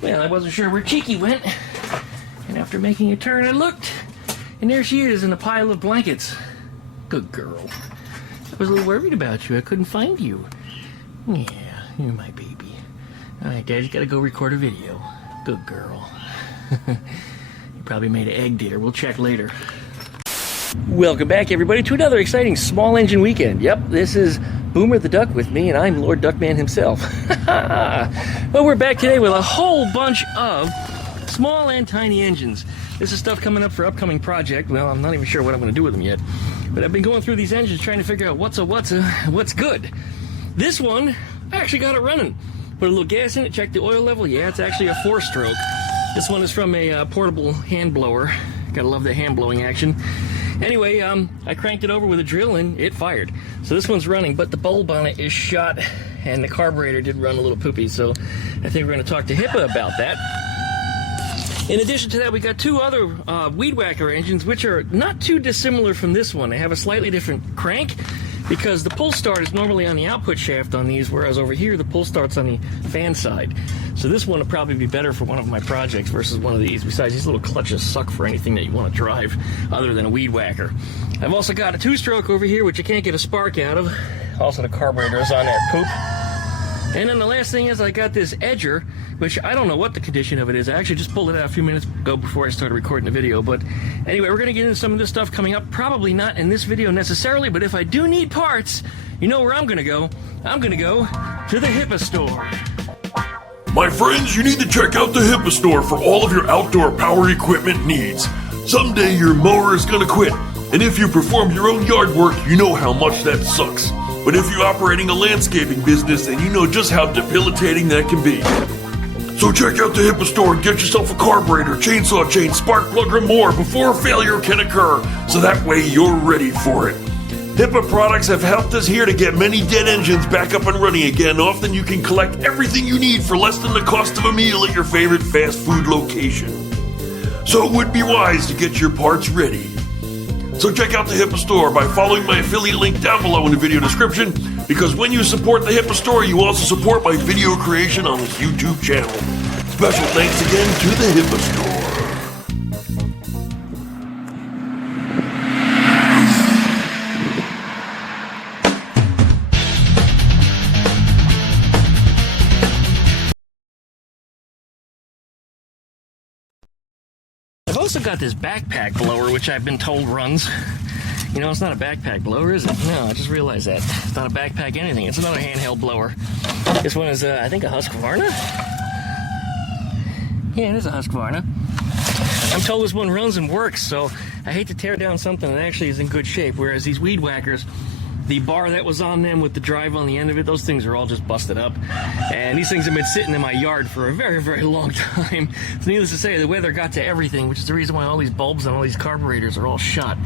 Well, I wasn't sure where Cheeky went, and after making a turn I looked, and there she is in a pile of blankets. Good girl. I was a little worried about you. I couldn't find you. Yeah, you're my baby. Alright, Daddy's gotta go record a video. Good girl. You probably made an egg there. We'll check later. Welcome back, everybody, to another exciting small engine weekend. Yep, this is Boomer the Duck with me, and I'm Lord Duckman himself. Well, we're back today with a whole bunch of small and tiny engines. This is stuff coming up for upcoming project. Well, I'm not even sure what I'm going to do with them yet. But I've been going through these engines trying to figure out what's good. This one, I actually got it running. Put a little gas in it, check the oil level. Yeah, it's actually a 4-stroke. This one is from a portable hand blower. Gotta love the hand blowing action. Anyway, I cranked it over with a drill and it fired. So this one's running, but the bulb on it is shot and the carburetor did run a little poopy. So I think we're going to talk to HIPA about that. In addition to that, we got two other weed whacker engines, which are not too dissimilar from this one. They have a slightly different crank because the pull start is normally on the output shaft on these, whereas over here the pull start's on the fan side. So this one will probably be better for one of my projects versus one of these. Besides, these little clutches suck for anything that you want to drive other than a weed whacker. I've also got a 2-stroke over here, which I can't get a spark out of. Also, the carburetor is on that Coupe. And then the last thing is I got this edger, which I don't know what the condition of it is. I actually just pulled it out a few minutes ago before I started recording the video. But anyway, we're going to get into some of this stuff coming up. Probably not in this video necessarily, but if I do need parts, you know where I'm going to go. I'm going to go to the HIPA Store. My friends, you need to check out the HIPA Store for all of your outdoor power equipment needs. Someday your mower is going to quit, and if you perform your own yard work, you know how much that sucks. But if you're operating a landscaping business, then you know just how debilitating that can be. So check out the HIPA Store and get yourself a carburetor, chainsaw chain, spark plug, or more before failure can occur, so that way you're ready for it. HIPA products have helped us here to get many dead engines back up and running again. Often you can collect everything you need for less than the cost of a meal at your favorite fast food location. So it would be wise to get your parts ready. So check out the HIPA Store by following my affiliate link down below in the video description, because when you support the HIPA Store, you also support my video creation on this YouTube channel. Special thanks again to the HIPA Store. I've also got this backpack blower, which I've been told runs. You know, it's not a backpack blower, is it? No, I just realized that. It's not a backpack anything. It's another handheld blower. This one is, I think, a Husqvarna? Yeah, it is a Husqvarna. I'm told this one runs and works, so I hate to tear down something that actually is in good shape, whereas these weed whackers, the bar that was on them with the drive on the end of it, those things are all just busted up. And these things have been sitting in my yard for a very, very long time. So needless to say, the weather got to everything, which is the reason why all these bulbs and all these carburetors are all shot.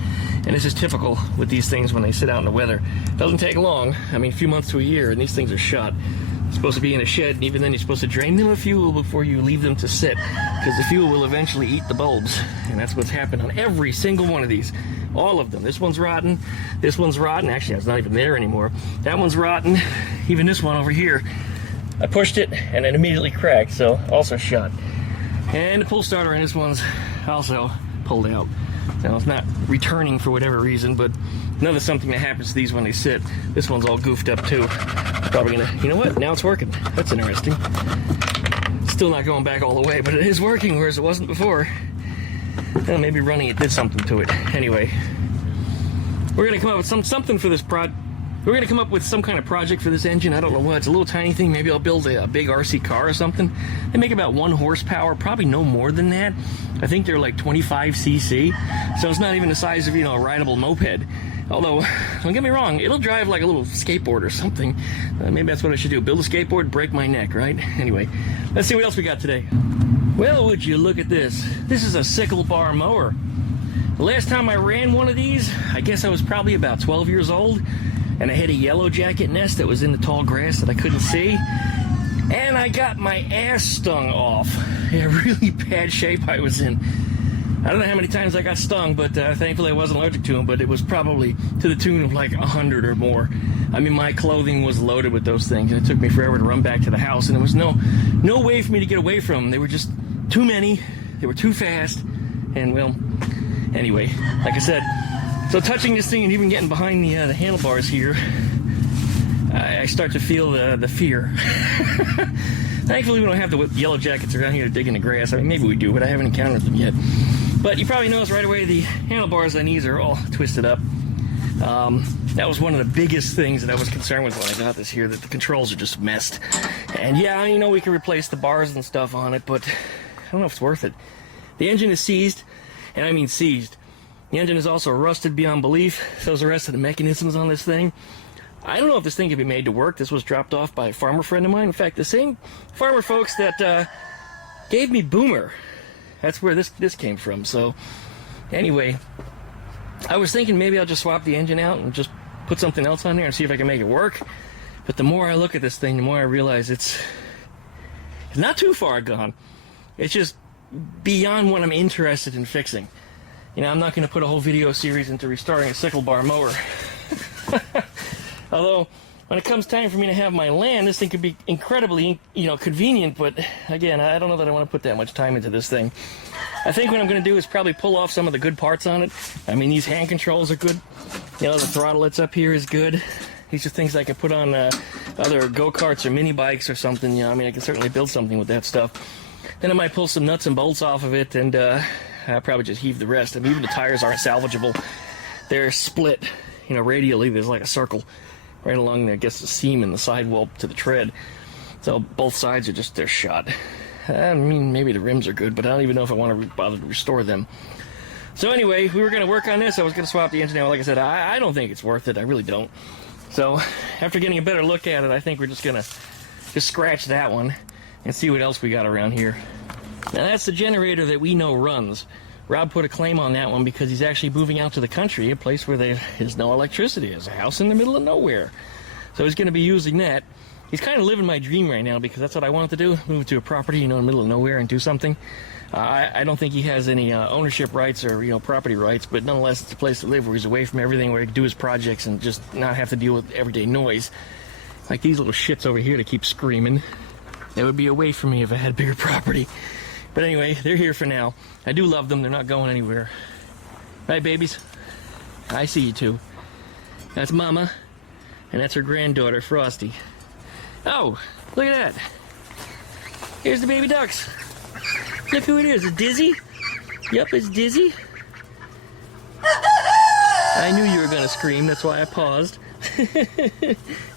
And this is typical with these things when they sit out in the weather. It doesn't take long. I mean, a few months to a year, and these things are shot. They're supposed to be in a shed, and even then you're supposed to drain them of fuel before you leave them to sit, because the fuel will eventually eat the bulbs. And that's what's happened on every single one of these. All of them. This one's rotten. This one's rotten. Actually, it's not even there anymore. That one's rotten. Even this one over here. I pushed it and it immediately cracked, so also shot. And the pull starter in this one's also pulled out. Now, it's not returning for whatever reason, but another something that happens to these when they sit. This one's all goofed up too. Probably gonna, you know what? Now it's working. That's interesting. Still not going back all the way, but it is working, whereas it wasn't before. Well, maybe running it did something to it. Anyway, we're gonna come up with something for this We're gonna come up with some kind of project for this engine. I don't know what. It's a little tiny thing. Maybe I'll build a big RC car or something. They make about 1 horsepower, probably no more than that. I think they're like 25 cc, so it's not even the size of, you know, a rideable moped. Although, don't get me wrong, it'll drive like a little skateboard or something. Maybe that's what I should do. Build a skateboard, break my neck, right? Anyway, let's see what else we got today. Well, would you look at this? This is a sickle bar mower. The last time I ran one of these, I guess I was probably about 12 years old, and I had a yellow jacket nest that was in the tall grass that I couldn't see, and I got my ass stung off. Yeah, really bad shape I was in. I don't know how many times I got stung, but thankfully I wasn't allergic to them, but it was probably to the tune of like 100 or more. I mean, my clothing was loaded with those things, and it took me forever to run back to the house, and there was no way for me to get away from them. They were just too many, they were too fast, and well, anyway, like I said, so touching this thing and even getting behind the handlebars here, I start to feel the fear. Thankfully, we don't have the yellow jackets around here to dig in the grass. I mean, maybe we do, but I haven't encountered them yet. But you probably noticed right away the handlebars on these are all twisted up. That was one of the biggest things that I was concerned with when I got this here, that the controls are just messed. And yeah, you know, we can replace the bars and stuff on it, but I don't know if it's worth it. The engine is seized, and I mean seized. The engine is also rusted beyond belief. So is the rest of the mechanisms on this thing. I don't know if this thing can be made to work. This was dropped off by a farmer friend of mine. In fact, the same farmer folks that gave me Boomer. That's where this came from. So anyway, I was thinking maybe I'll just swap the engine out and just put something else on there and see if I can make it work. But the more I look at this thing, the more I realize it's not too far gone. It's just beyond what I'm interested in fixing. You know, I'm not going to put a whole video series into restoring a sickle bar mower. Although, when it comes time for me to have my land, this thing could be incredibly, you know, convenient, but again, I don't know that I want to put that much time into this thing. I think what I'm going to do is probably pull off some of the good parts on it. I mean, these hand controls are good. You know, the throttle that's up here is good. These are things I can put on other go-karts or mini bikes or something. You know, I mean, I can certainly build something with that stuff. Then I might pull some nuts and bolts off of it, and I'll probably just heave the rest. I mean, even the tires aren't salvageable. They're split, you know, radially. There's like a circle right along there, I guess, the seam in the sidewall to the tread. So both sides are just, they're shot. I mean, maybe the rims are good, but I don't even know if I want to bother to restore them. So anyway, we were going to work on this. I was going to swap the engine out. Like I said, I don't think it's worth it. I really don't. So after getting a better look at it, I think we're just going to just scratch that one and see what else we got around here. Now that's the generator that we know runs. Rob put a claim on that one because he's actually moving out to the country, a place where there is no electricity. There's a house in the middle of nowhere. So he's going to be using that. He's kind of living my dream right now because that's what I wanted to do, move to a property, you know, in the middle of nowhere and do something. I don't think he has any ownership rights or, you know, property rights, but nonetheless, it's a place to live where he's away from everything, where he can do his projects and just not have to deal with everyday noise. Like these little shits over here that keep screaming. They would be away from me if I had bigger property. But anyway, they're here for now. I do love them. They're not going anywhere. Right, babies? I see you two. That's Mama, and that's her granddaughter, Frosty. Oh, look at that. Here's the baby ducks. Look who it is. It's Dizzy? Yep, it's Dizzy. I knew you were going to scream. That's why I paused.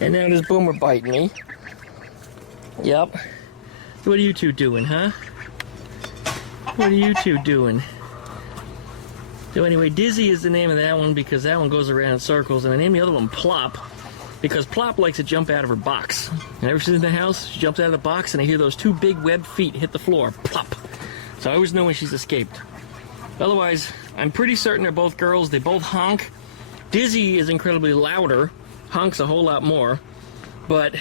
And now there's Boomer biting me. Yep. What are you two doing, huh? What are you two doing? So anyway, Dizzy is the name of that one because that one goes around in circles, and I named the other one Plop because Plop likes to jump out of her box. Whenever she's in the house, she jumps out of the box, and I hear those two big webbed feet hit the floor. Plop. So I always know when she's escaped. Otherwise, I'm pretty certain they're both girls. They both honk. Dizzy is incredibly louder, honks a whole lot more, but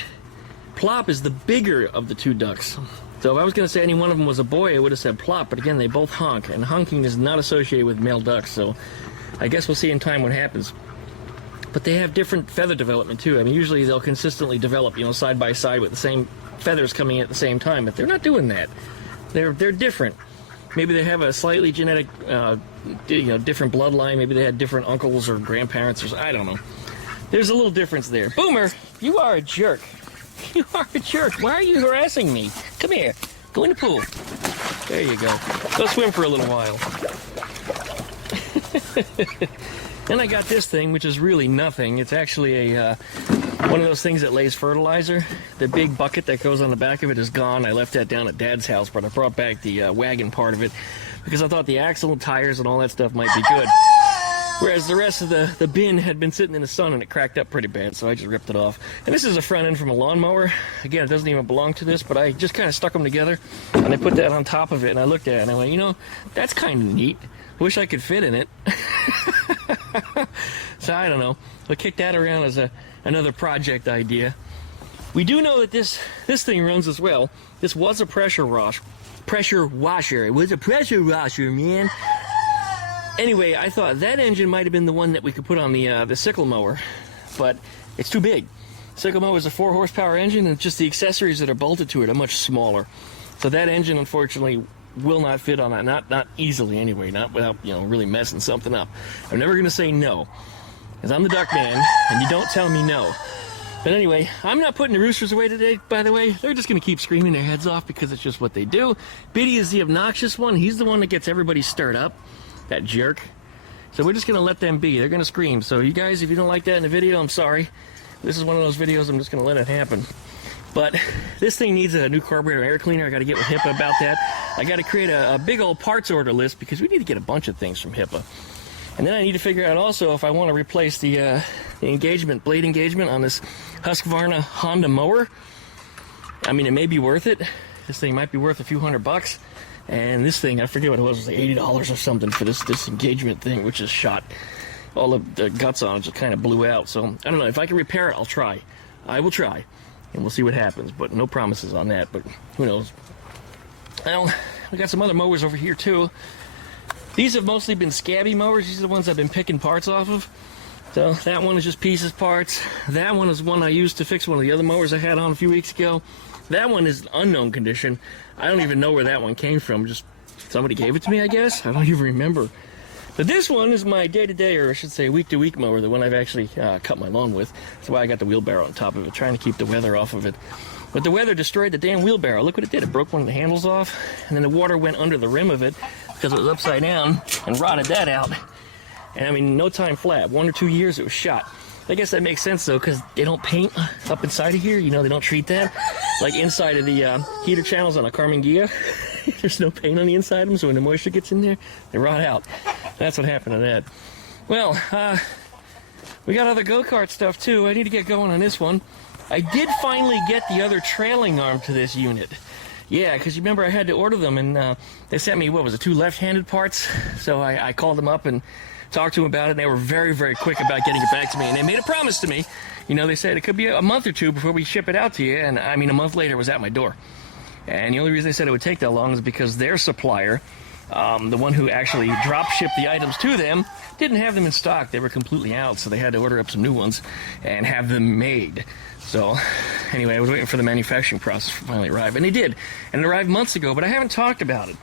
Plop is the bigger of the two ducks. So if I was going to say any one of them was a boy, I would have said Plop, but again, they both honk, and honking is not associated with male ducks, so I guess we'll see in time what happens. But they have different feather development, too. I mean, usually they'll consistently develop, you know, side by side with the same feathers coming at the same time, but they're not doing that. They're different. Maybe they have a slightly genetic, you know, different bloodline. Maybe they had different uncles or grandparents, or I don't know. There's a little difference there. Boomer, you are a jerk. You are a jerk. Why are you harassing me? Come here. Go in the pool. There you go. Go swim for a little while. Then I got this thing, which is really nothing. It's actually a one of those things that lays fertilizer. The big bucket that goes on the back of it is gone. I left that down at Dad's house, but I brought back the wagon part of it because I thought the axle and tires and all that stuff might be good. Whereas the rest of the bin had been sitting in the sun and it cracked up pretty bad, so I just ripped it off. And this is a front end from a lawnmower. Again, it doesn't even belong to this, but I just kind of stuck them together and I put that on top of it and I looked at it and I went, you know, that's kind of neat. Wish I could fit in it. So I don't know. We'll kick that around as another project idea. We do know that this thing runs as well. This was a pressure washer. It was a pressure washer, man. Anyway, I thought that engine might have been the one that we could put on the sickle mower, but it's too big. Sickle Mower is a 4 horsepower engine, and just the accessories that are bolted to it are much smaller. So that engine, unfortunately, will not fit on that. Not easily, anyway. Not without, you know, really messing something up. I'm never going to say no, because I'm the duck man, and you don't tell me no. But anyway, I'm not putting the Roosters away today, by the way. They're just going to keep screaming their heads off because it's just what they do. Biddy is the obnoxious one. He's the one that gets everybody stirred up. That jerk. So we're just going to let them be. They're going to scream. So you guys, if you don't like that in the video, I'm sorry. This is one of those videos I'm just going to let it happen. But this thing needs a new carburetor air cleaner. I got to get with HIPA about that. I got to create a big old parts order list because we need to get a bunch of things from HIPA. And then I need to figure out also if I want to replace the blade engagement on this Husqvarna Honda mower. I mean, it may be worth it. This thing might be worth a few $100. And this thing, I forget what it was like $80 or something for this engagement thing, which is shot. All of the guts on it just kind of blew out. So I don't know. If I can repair it, I'll try. I will try, and we'll see what happens. But no promises on that. But who knows? Well, we got some other mowers over here too. These have mostly been scabby mowers. These are the ones I've been picking parts off of. So that one is just pieces parts. That one is one I used to fix one of the other mowers I had on a few weeks ago. That one is unknown condition. I don't even know where that one came from. Just somebody gave it to me, I guess. I don't even remember. But this one is my day-to-day, or I should say week-to-week mower, the one I've actually cut my lawn with. That's why I got the wheelbarrow on top of it, trying to keep the weather off of it. But the weather destroyed the damn wheelbarrow. Look what it did. It broke one of the handles off, and then the water went under the rim of it because it was upside down and rotted that out. And I mean, no time flat. 1 or 2 years it was shot. I guess that makes sense, though, because they don't paint up inside of here. You know, they don't treat that. Like inside of the heater channels on a Carmen Ghia, there's no paint on the inside of them, so when the moisture gets in there, they rot out. That's what happened to that. Well, we got other go-kart stuff, too. I need to get going on this one. I did finally get the other trailing arm to this unit. Yeah, because you remember I had to order them, and they sent me, what was it, 2 left-handed parts? So I called them up and talked to them about it, and they were very, very quick about getting it back to me. And they made a promise to me. You know, they said it could be a month or 2 before we ship it out to you. And, I mean, a month later it was at my door. And the only reason they said it would take that long is because their supplier, the one who actually drop shipped the items to them, didn't have them in stock. They were completely out, so they had to order up some new ones and have them made. So, anyway, I was waiting for the manufacturing process to finally arrive. And they did. And it arrived months ago, but I haven't talked about it.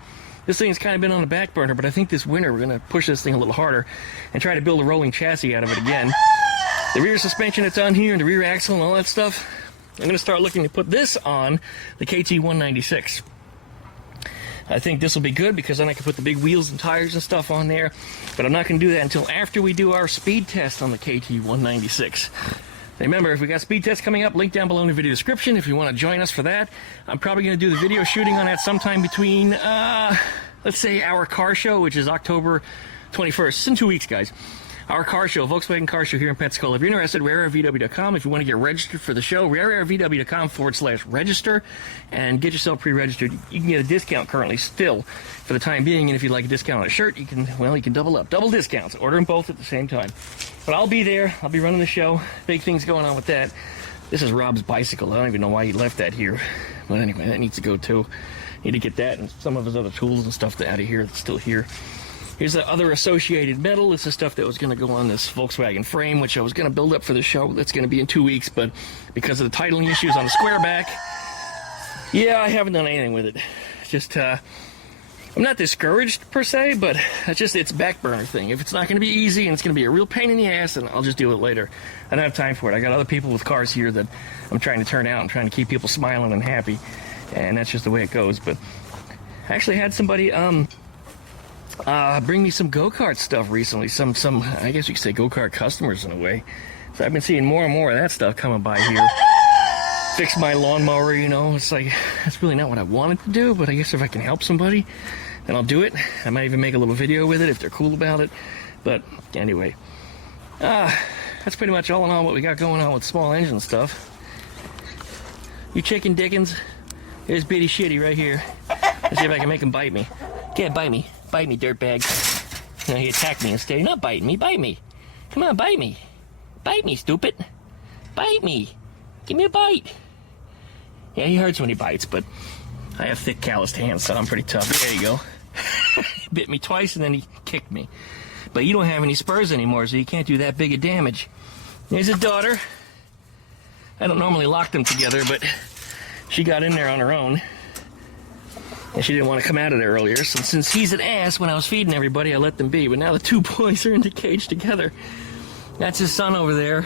This thing's kind of been on the back burner, but I think this winter we're going to push this thing a little harder and try to build a rolling chassis out of it again. The rear suspension that's on here and the rear axle and all that stuff, I'm going to start looking to put this on the KT196. I think this will be good because then I can put the big wheels and tires and stuff on there, but I'm not going to do that until after we do our speed test on the KT196. Remember, if we got speed tests coming up, link down below in the video description if you want to join us for that. I'm probably going to do the video shooting on that sometime between, let's say, our car show, which is October 21st. It's in 2 weeks, guys. Our car show, Volkswagen car show here in Pensacola. If you're interested, rareairvw.com. If you want to get registered for the show, rareairvw.com/register and get yourself pre-registered. You can get a discount currently still for the time being, and if you'd like a discount on a shirt, you can double up. Double discounts. Order them both at the same time. But I'll be there. I'll be running the show. Big things going on with that. This is Rob's bicycle. I don't even know why he left that here. But anyway, that needs to go too. Need to get that and some of his other tools and stuff out of here that's still here. Here's the other associated metal. This is stuff that was going to go on this Volkswagen frame, which I was going to build up for the show. That's going to be in 2 weeks, but because of the titling issues on the square back, yeah, I haven't done anything with it. Just, I'm not discouraged per se, but it's a back burner thing. If it's not going to be easy and it's going to be a real pain in the ass, then I'll just do it later. I don't have time for it. I got other people with cars here that I'm trying to turn out and trying to keep people smiling and happy, and that's just the way it goes. But I actually had somebody, bring me some go-kart stuff recently. Some I guess you could say go-kart customers in a way. So I've been seeing more and more of that stuff coming by here. Fix my lawnmower, you know. It's like, that's really not what I wanted to do, but I guess if I can help somebody, then I'll do it. I might even make a little video with it if they're cool about it. But anyway, that's pretty much all in all what we got going on with small engine stuff. You chicken dickens, here's Bitty Shitty right here. Let's see if I can make him bite me. Can't bite me. Bite me, dirtbag. No, he attacked me instead. You're not biting me. Bite me. Come on, bite me. Bite me, stupid. Bite me. Give me a bite. Yeah, he hurts when he bites, but I have thick, calloused hands, so I'm pretty tough. There you go. He bit me twice, and then he kicked me. But you don't have any spurs anymore, so you can't do that big a damage. There's his daughter. I don't normally lock them together, but she got in there on her own. And she didn't want to come out of there earlier. So since he's an ass, when I was feeding everybody, I let them be. But now the two boys are in the cage together. That's his son over there.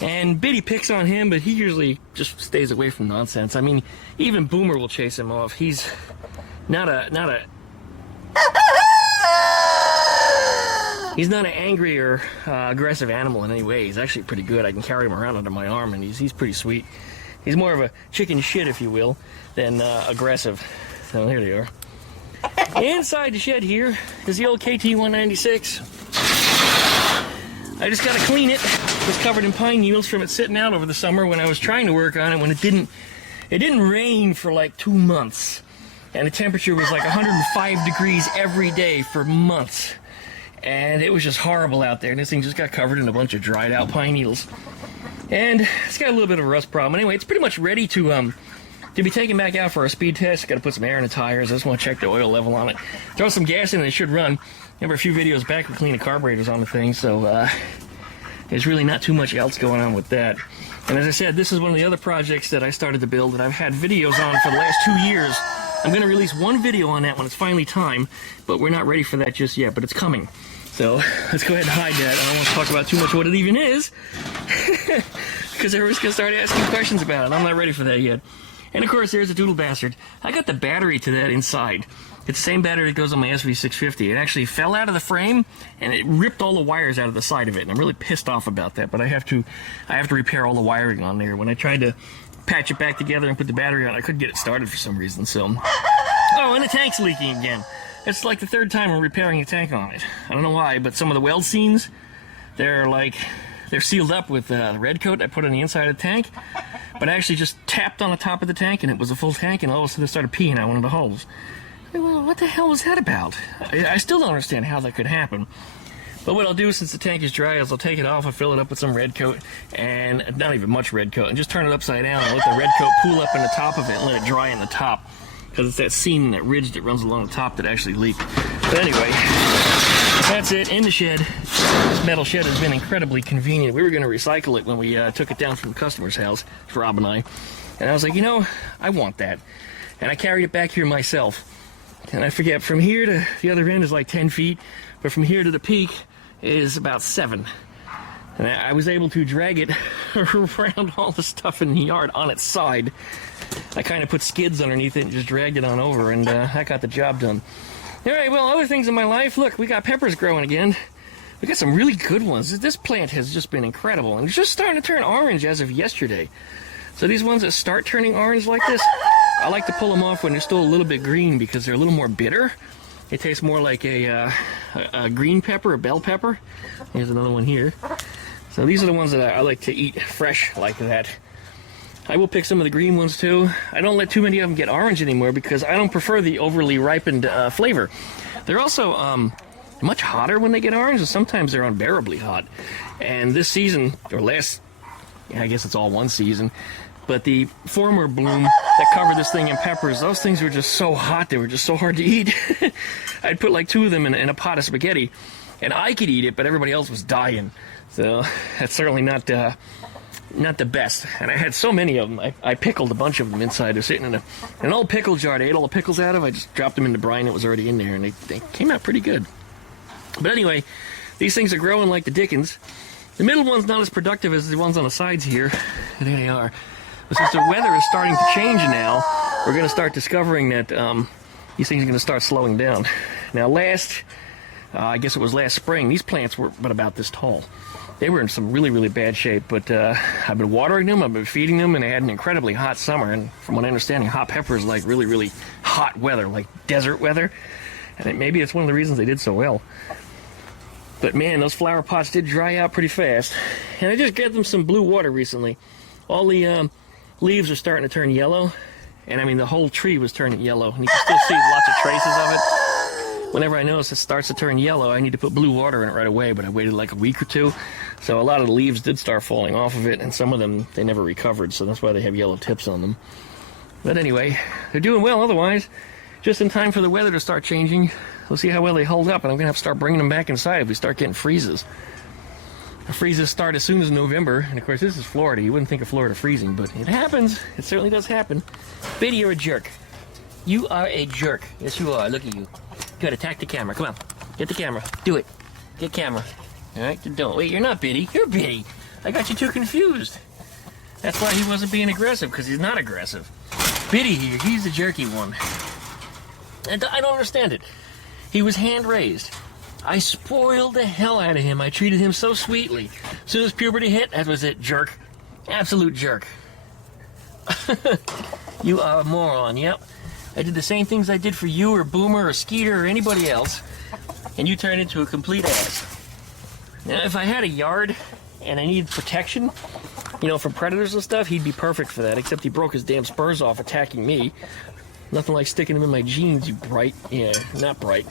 And Biddy picks on him, but he usually just stays away from nonsense. I mean, even Boomer will chase him off. He's not he's not an angry or aggressive animal in any way. He's actually pretty good. I can carry him around under my arm, and he's pretty sweet. He's more of a chicken shit, if you will, than aggressive. So here they are. Inside the shed here is the old KT196. I just got to clean it. It was covered in pine needles from it sitting out over the summer when I was trying to work on it, when it didn't rain for like 2 months. And the temperature was like 105 degrees every day for months. And it was just horrible out there. And this thing just got covered in a bunch of dried out pine needles. And it's got a little bit of a rust problem. Anyway, it's pretty much ready to be taken back out for a speed test. Got to put some air in the tires. I just want to check the oil level on it. Throw some gas in and it should run. Remember a few videos back we cleaned the carburetors on the thing, so there's really not too much else going on with that. And as I said, this is one of the other projects that I started to build that I've had videos on for the last 2 years. I'm going to release one video on that when it's finally time, but we're not ready for that just yet, but it's coming. So let's go ahead and hide that. I don't want to talk about too much what it even is, because everyone's going to start asking questions about it. I'm not ready for that yet. And of course, there's a doodle bastard. I got the battery to that inside. It's the same battery that goes on my SV650. It actually fell out of the frame, and it ripped all the wires out of the side of it. And I'm really pissed off about that, but I have to repair all the wiring on there. When I tried to patch it back together and put the battery on, I couldn't get it started for some reason, so... Oh, and the tank's leaking again. It's like the third time we're repairing the tank on it. I don't know why, but some of the weld seams, they're sealed up with red coat I put on the inside of the tank, but I actually just tapped on the top of the tank, and it was a full tank, and all of a sudden it started peeing out one of the holes. Well, what the hell was that about? I still don't understand how that could happen. But what I'll do, since the tank is dry, is I'll take it off and fill it up with some red coat, and not even much red coat, and just turn it upside down and let the red coat pool up in the top of it and let it dry in the top. Because it's that seam, that ridge that runs along the top that actually leaked. But anyway, that's it, in the shed. This metal shed has been incredibly convenient. We were going to recycle it when we took it down from the customer's house, Rob and I. And I was like, you know, I want that. And I carried it back here myself. And I forget, from here to the other end is like 10 feet, but from here to the peak is about 7. And I was able to drag it around all the stuff in the yard on its side. I kind of put skids underneath it and just dragged it on over, and I got the job done. All right, well, other things in my life. Look, we got peppers growing again. We got some really good ones. This plant has just been incredible, and it's just starting to turn orange as of yesterday. So these ones that start turning orange like this, I like to pull them off when they're still a little bit green because they're a little more bitter. It tastes more like a green pepper, a bell pepper. Here's another one here. So these are the ones that I like to eat fresh like that. I will pick some of the green ones too. I don't let too many of them get orange anymore because I don't prefer the overly ripened flavor. They're also much hotter when they get orange, and sometimes they're unbearably hot. And this season, or last, I guess it's all one season, but the former bloom that covered this thing in peppers, those things were just so hot, they were just so hard to eat. I'd put like 2 of them in a pot of spaghetti, and I could eat it, but everybody else was dying. So that's certainly not the best. And I had so many of them, I pickled a bunch of them inside. They're sitting in an old pickle jar. I ate all the pickles out of. I just dropped them in the brine that was already in there, and they came out pretty good. But anyway, these things are growing like the dickens. The middle one's not as productive as the ones on the sides here. And there they are. But since the weather is starting to change now, we're going to start discovering that these things are going to start slowing down. Now I guess it was last spring, these plants were but about this tall. They were in some really, really bad shape, but I've been watering them, I've been feeding them, and they had an incredibly hot summer. And from what I understand, hot peppers like really, really hot weather, like desert weather. And maybe it's one of the reasons they did so well. But man, those flower pots did dry out pretty fast. And I just gave them some blue water recently. All the leaves are starting to turn yellow. And I mean, the whole tree was turning yellow. And you can still see lots of traces of it. Whenever I notice it starts to turn yellow, I need to put blue water in it right away. But I waited like a week or 2. So a lot of the leaves did start falling off of it. And some of them, they never recovered. So that's why they have yellow tips on them. But anyway, they're doing well otherwise. Just in time for the weather to start changing. We'll see how well they hold up, and I'm going to have to start bringing them back inside if we start getting freezes. freezes start as soon as November, and of course this is Florida. You wouldn't think of Florida freezing, but it happens. It certainly does happen. Biddy, you're a jerk. You are a jerk. Yes, you are. Look at you. Good. Attack the camera. Come on. Get the camera. Do it. Get camera. All right. Don't. Wait, you're not Biddy. You're Biddy. I got you too confused. That's why he wasn't being aggressive, because he's not aggressive. Biddy here, he's the jerky one. And I don't understand it. He was hand-raised. I spoiled the hell out of him. I treated him so sweetly. As soon as puberty hit, that was it, jerk. Absolute jerk. You are a moron, yep. I did the same things I did for you or Boomer or Skeeter or anybody else, and you turned into a complete ass. Now, if I had a yard and I needed protection, you know, from predators and stuff, he'd be perfect for that, except he broke his damn spurs off attacking me. Nothing like sticking him in my jeans, you bright. Yeah, not bright.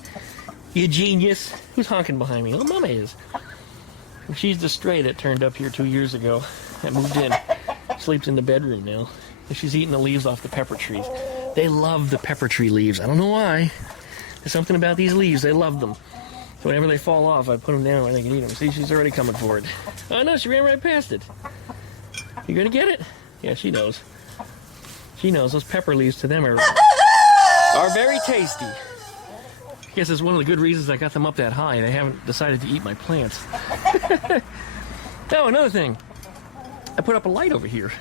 You genius. Who's honking behind me? Oh, Mama is. She's the stray that turned up here 2 years ago. That moved in. Sleeps in the bedroom now. And she's eating the leaves off the pepper trees. They love the pepper tree leaves. I don't know why. There's something about these leaves. They love them. So whenever they fall off, I put them down where they can eat them. See, she's already coming for it. Oh, no, she ran right past it. You gonna get it? Yeah, she knows. She knows. Those pepper leaves to them are very tasty. I guess it's one of the good reasons I got them up that high. They haven't decided to eat my plants. Oh, another thing. I put up a light over here.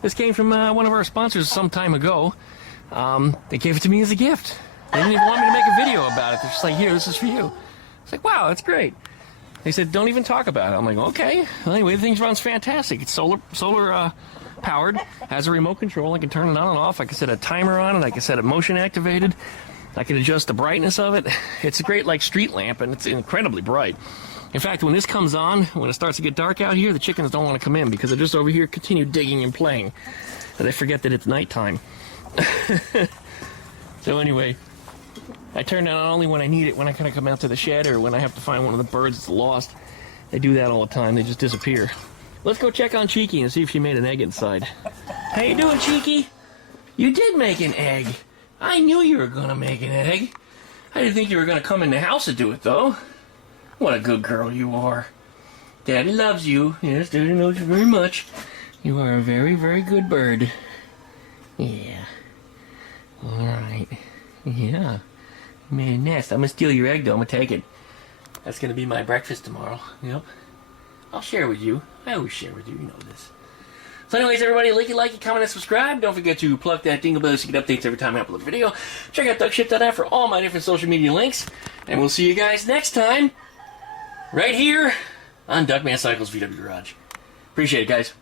This came from one of our sponsors some time ago. They gave it to me as a gift. They didn't even want me to make a video about it. They're just like, here, this is for you. It's like, wow, that's great. They said, don't even talk about it. I'm like, okay. Well, anyway, the thing runs fantastic. It's solar powered, has a remote control. I can turn it on and off. I can set a timer on it. I can set it motion activated. I can adjust the brightness of it. It's a great, like, street lamp, and it's incredibly bright. In fact, when this comes on, when it starts to get dark out here, the chickens don't want to come in because they're just over here continue digging and playing. And they forget that it's nighttime. So anyway, I turn it on only when I need it, when I kind of come out to the shed or when I have to find one of the birds that's lost. They do that all the time. They just disappear. Let's go check on Cheeky and see if she made an egg inside. How you doing, Cheeky? You did make an egg. I knew you were going to make an egg. I didn't think you were going to come in the house to do it, though. What a good girl you are. Daddy loves you. Yes, Daddy loves you very much. You are a very, very good bird. Yeah. All right. Yeah. You made a nest. I'm going to steal your egg, though. I'm going to take it. That's going to be my breakfast tomorrow. Yep. I'll share with you. I always share with you. You know this. So anyways, everybody, like, comment, and subscribe. Don't forget to plug that dingle bell so you get updates every time I upload a video. Check out duckship.app for all my different social media links. And we'll see you guys next time, right here on DuckmanCycles VW Garage. Appreciate it, guys.